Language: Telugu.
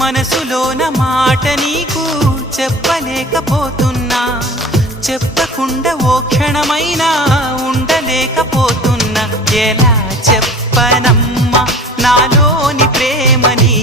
మనసులోన మాట నీకు చెప్పలేకపోతున్నా, చెప్పకుండా ఓ క్షణమైనా ఉండలేకపోతున్నా. ఎలా చెప్పనమ్మా నాలోని ప్రేమని